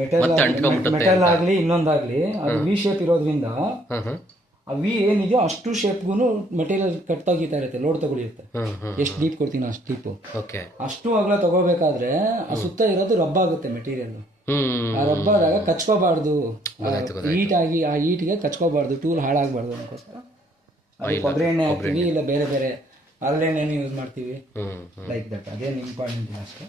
Metal ಆಗ್ಲಿ ಇನ್ನೊಂದಾಗ್ಲಿ ಅದು V shape ಇರೋದ್ರಿಂದ ಆ ವಿ ಏನಿದೆಯೋ ಅಷ್ಟು ಶೇಪ್ಗೂ ಮೆಟೀರಿಯಲ್ ಕಟ್ ತೆಗಿತಾ ಇರುತ್ತೆ, ಲೋಡ್ ತಗೊಳಿರುತ್ತೆ. ಎಷ್ಟು ಡೀಪ್ ಕೊಡ್ತೀನಿ ಅಷ್ಟು ಡೀಪು. ಅಷ್ಟು ಅಗಲ ತಗೋಬೇಕಾದ್ರೆ ಆ ಸುತ್ತ ಇರೋದು ರಬ್ಬ ಆಗುತ್ತೆ ಮೆಟೀರಿಯಲ್. ಆ ರಬ್ಬಾದಾಗ ಕಚ್ಕೋಬಾರ್ದು, ಹೀಟ್ ಆಗಿ ಆ ಹೀಟ್ಗೆ ಕಚ್ಕೋಬಾರ್ದು, ಟೂಲ್ ಹಾಳಾಗಬಾರ್ದು ಅದಕ್ಕೋಸ್ಕರ ಕೊಬ್ಬರಿ ಎಣ್ಣೆ ಹಾಕ್ತೀವಿ, ಇಲ್ಲ ಬೇರೆ ಬೇರೆ ಹರಳೆಣ್ಣೆನೂ ಯೂಸ್ ಮಾಡ್ತೀವಿ. ಲೈಕ್ ದಟ್, ಅದೇನು ಇಂಪಾರ್ಟೆಂಟ್ ಇಲ್ಲ ಅಷ್ಟೇ.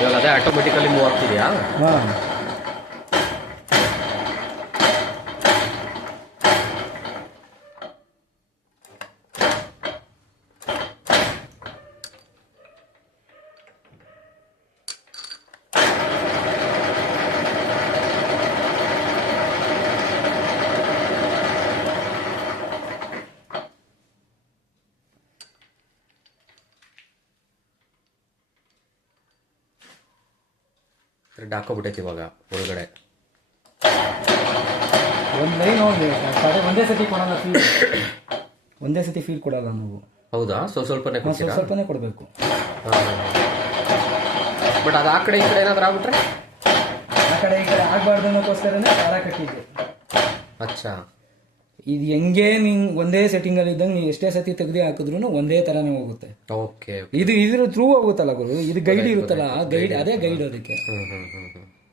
ಇವಾಗ ಅದೇ ಆಟೋಮೆಟಿಕಲಿ ಮೂವ್ ಆಗ್ತಿದೆಯಾ? ಹಾಂ, ಹಾಕೋಬಿಟ್ಟೈತಿ ಇವಾಗ ಒಳಗಡೆ. ಒಂದು ಲೈನ್ ಹೋಗಿ ಒಂದೇ ಸತಿ ಕೊಡೋಲ್ಲ ಫೀಲ್, ಒಂದೇ ಸತಿ ಫೀಲ್ ಕೊಡೋಲ್ಲ ನಾವು. ಹೌದಾ? ಸ್ವಲ್ಪನೇ ಸ್ವಲ್ಪನೇ ಕೊಡಬೇಕು. ಬಟ್ ಅದು ಆ ಕಡೆ ಈ ಕಡೆ ಏನಾದ್ರು ಆಗ್ಬಿಟ್ರೆ? ಆ ಕಡೆ ಈ ಕಡೆ ಆಗಬಾರ್ದು ಅನ್ನೋಕ್ಕೋಸ್ಕರನೇ ದಾರ ಕಟ್ಟಿದ್ದೆ. ಅಚ್ಚಾ, ಇದು ಹೆಂಗೆ ನೀನು ಒಂದೇ ಸೆಟ್ಟಿಂಗ್ ಅಲ್ಲಿ ಇದ್ದಂಗೆ ನೀವು ಎಷ್ಟೇ ಸತಿ ತೆಗೆದು ಹಾಕಿದ್ರು ಒಂದೇ ತರಾನೇ ಹೋಗುತ್ತೆ. ಓಕೆ, ಇದ್ರ ಥ್ರೂ ಹೋಗುತ್ತಲ್ಲ ಗುರು, ಇದು ಗೈಡ್ ಇರುತ್ತಲ್ಲ, ಗೈಡ್ ಅದೇ ಗೈಡ್. ಅದಕ್ಕೆ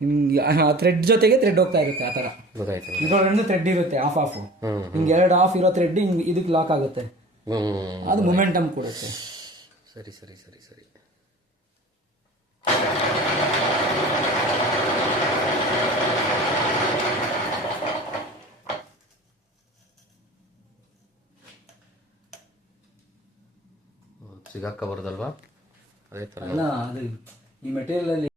ನಿಮ್ಗೆ ಆ ಥ್ರೆಡ್ ಜೊತೆಗೆ ಥ್ರೆಡ್ ಹೋಗ್ತಾ ಇರುತ್ತೆ. ಆ ತರ ಇದ್ರೊಳಗೆ ಥ್ರೆಡ್ ಇರುತ್ತೆ, ಆಫ್ ಹಿಂಗೆ 2 ಆಫ್ ಇರೋ ಥ್ರೆಡ್ ಹಿಂಗೆ ಇದಕ್ಕೆ ಲಾಕ್ ಆಗುತ್ತೆ, ಅದು ಮೊಮೆಂಟಮ್ ಕೊಡುತ್ತೆ. ಸರಿ ಸರಿ ಸರಿ ಸರಿ. ಸಿಗಾಕ ಬರೋದಲ್ವಾ? ಅದೇ ತರ ಅಲ್ಲ, ಅದು ಈ ಮೆಟೀರಿಯಲ್ ಅಲ್ಲಿ